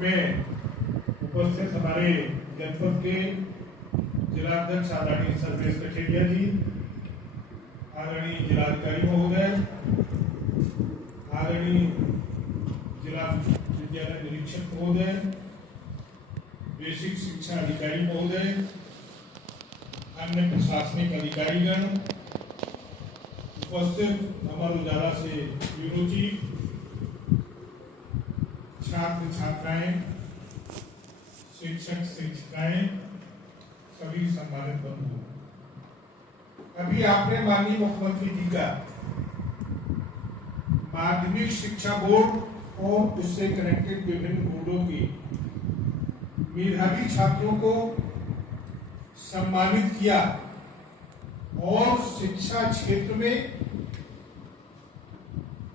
में उपस्थित हमारे जनपद के जिलाध्यक्ष आदरणीय सर्वेश कठेरिया जी, आदरणीय जिलाधिकारी महोदय, आदरणीय जिला विद्यालय निरीक्षक महोदय, बेसिक शिक्षा अधिकारी महोदय, अन्य प्रशासनिक अधिकारीगण, उपस्थित अमर उजाला से ब्यूरो चीफ, छात्र छात्राएं, शिक्षक शिक्षिकाएं, सभी सम्मानित बंधु। अभी आपने माननीय मुख्यमंत्री जी का माध्यमिक शिक्षा बोर्ड और उससे कनेक्टेड विभिन्न बोर्डों की मेधावी छात्रों को सम्मानित किया और शिक्षा क्षेत्र में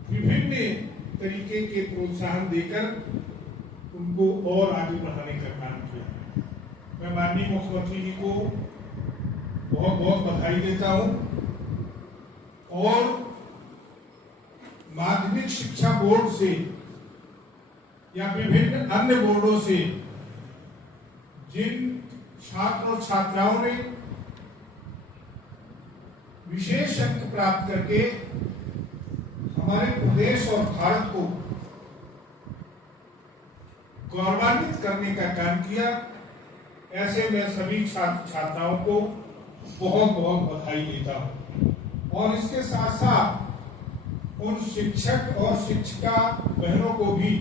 विभिन्न तरीके के प्रोत्साहन देकर उनको और आगे बढ़ाने का काम किया। मैं माननीय मुख्यमंत्री जी को बहुत बहुत बधाई देता हूं और माध्यमिक शिक्षा बोर्ड से या विभिन्न अन्य बोर्डों से जिन छात्र और छात्राओं ने विशेष अंक प्राप्त करके हमारे प्रदेश और भारत को गौरवान्वित करने का काम किया, ऐसे मैं सभी छात्र छात्राओं को बहुत बहुत बधाई देता हूं। और इसके साथ साथ उन शिक्षक और शिक्षिका बहनों को भी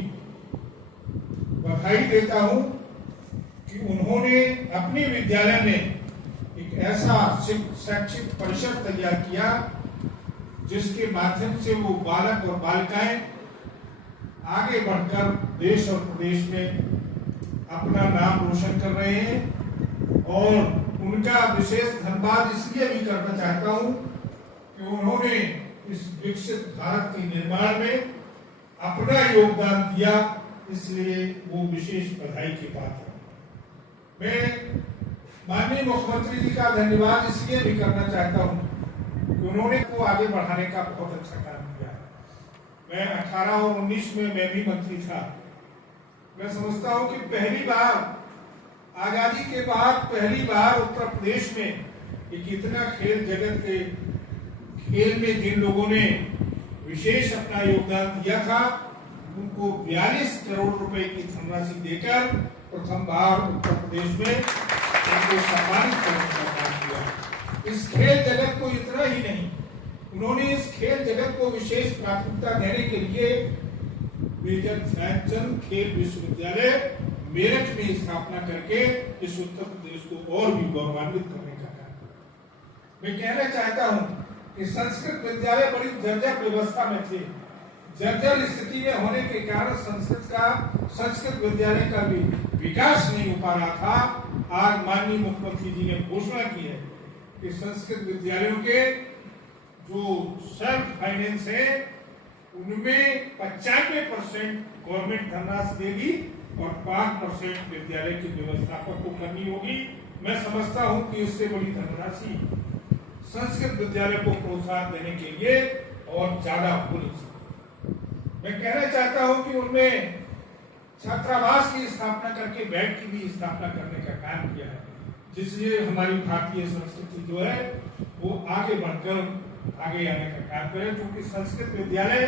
बधाई देता हूं कि उन्होंने अपने विद्यालय में एक ऐसा शैक्षिक परिसर तैयार किया जिसके माध्यम से वो बालक और बालिकाएं आगे बढ़कर देश और प्रदेश में अपना नाम रोशन कर रहे हैं। और उनका विशेष धन्यवाद इसलिए भी करना चाहता हूं कि उन्होंने इस विकसित भारत के निर्माण में अपना योगदान दिया, इसलिए वो विशेष बधाई के पात्र हैं। मैं माननीय मुख्यमंत्री जी का धन्यवाद इसलिए भी करना चाहता हूं कि उन्होंने को आगे बढ़ाने का बहुत अच्छा काम किया। मैं 18 और 19 में मैं भी मंत्री था। मैं समझता हूं कि पहली बार आजादी के बाद पहली बार उत्तर प्रदेश में एक इतना खेल जगत के खेल में जिन लोगों ने विशेष अपना योगदान दिया था उनको 42 करोड़ रुपए की धनराशि देकर प्रथम बार उत्तर प्रदेश में उनको सम्मानित करने का काम किया। इस खेल जगत को इतना ही नहीं, उन्होंने इस खेल जगत को विशेष प्राथमिकता देने के लिए मेजर ध्यानचंद खेल विश्वविद्यालय मेरठ में स्थापना करके इस उत्तर प्रदेश को और भी गौरवान्वित करने का काम। मैं कहना चाहता हूं कि संस्कृत विद्यालय बड़ी जर्जर व्यवस्था में थे। जर्जर स्थिति में होने के कारण संस्कृत विद्यालय का भी विकास नहीं हो पा रहा था। आज माननीय मुख्यमंत्री जी ने घोषणा की है कि संस्कृत विद्यालयों के जो सेल्फ फाइनेंस है उनमें 95% गवर्नमेंट धनराशि देगी और 5% विद्यालय के व्यवस्थापक को करनी होगी। मैं समझता हूं कि इससे बड़ी धनराशि संस्कृत विद्यालय को प्रोत्साहन देने के लिए और ज्यादा हो नहीं सकती। मैं कहना चाहता हूं कि उनमें छात्रावास की स्थापना करके बेड की भी स्थापना करने का काम किया है, जिससे हमारी भारतीय संस्कृति जो है वो आगे बढ़कर आगे आने का काम करे। क्योंकि संस्कृत विद्यालय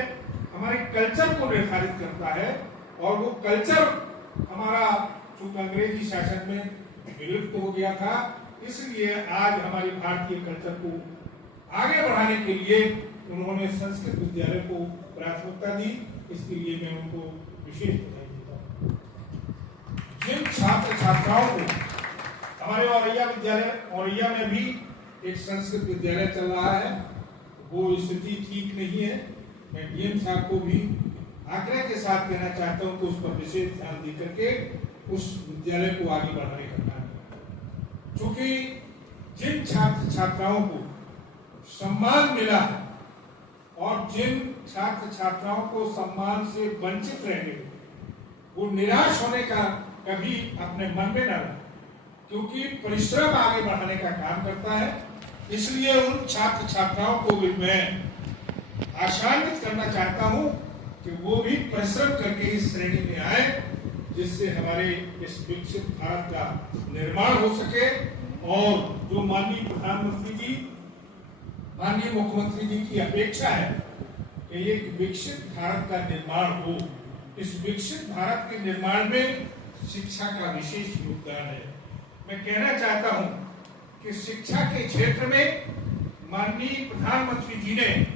हमारे कल्चर को निर्धारित करता है और वो कल्चर हमारा चूंकि अंग्रेजी शासन में विलुप्त हो गया था, इसलिए आज हमारे भारतीय कल्चर को आगे बढ़ाने के लिए उन्होंने संस्कृत विद्यालय को प्राथमिकता दी। इसके लिए मैं उनको विशेष बधाई देता हूँ। जिन छात्र छात्राओं को हमारे औरैया में भी एक संस्कृत विद्यालय चल रहा है, वो स्थिति ठीक नहीं है। मैं डीएम साहब को भी आग्रह के साथ कहना चाहता हूं कि उस पर विशेष ध्यान देकर के उस विद्यालय को आगे बढ़ाने का काम करें। क्योंकि जिन छात्र छात्राओं को सम्मान मिला है और जिन छात्र छात्राओं को सम्मान से वंचित रहे वो निराश होने का कभी अपने मन में न रहे, क्योंकि परिश्रम आगे बढ़ाने का काम करता है। इसलिए उन छात्र छात्राओं को भी मैं आशान्वित करना चाहता हूं कि वो भी परिश्रम करके इस श्रेणी में आए जिससे हमारे इस विकसित भारत का निर्माण हो सके। और जो माननीय प्रधानमंत्री जी, माननीय मुख्यमंत्री जी की अपेक्षा है कि एक विकसित भारत का निर्माण हो, इस विकसित भारत के निर्माण में शिक्षा का विशेष योगदान है। मैं कहना चाहता हूं कि शिक्षा के क्षेत्र में माननीय प्रधानमंत्री जी ने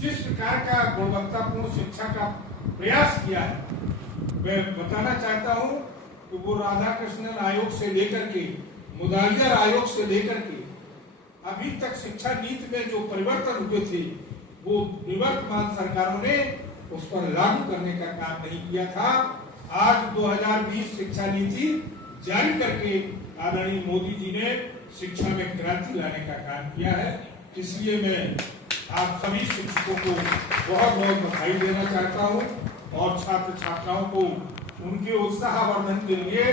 जिस प्रकार का गुणवत्तापूर्ण शिक्षा का प्रयास किया है, मैं बताना चाहता हूं कि वो राधाकृष्णन आयोग से लेकर के मुदलियार आयोग से लेकर के अभी तक शिक्षा नीति में जो परिवर्तन हुए थे, वो निवर्तमान सरकारों ने उस पर लागू करने का काम नहीं किया था। आज 2020 शिक्षा नीति जारी करके आदरणीय मोदी जी ने शिक्षा में क्रांति लाने का काम किया है। इसलिए मैं आप सभी शिक्षकों को बहुत बहुत बधाई देना चाहता हूं और छात्र छात्राओं को उनके उत्साहवर्धन के लिए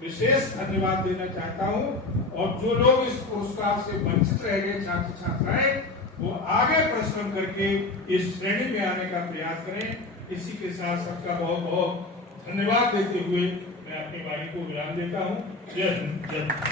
विशेष धन्यवाद देना चाहता हूं। और जो लोग इस पुरस्कार से वंचित रह गए छात्र छात्राएं, वो आगे परिश्रम करके इस श्रेणी में आने का प्रयास करें। इसी के साथ सबका बहुत बहुत धन्यवाद देते हुए मैं अपनी वाणी को विराम देता हूं। जय हिंद, जय।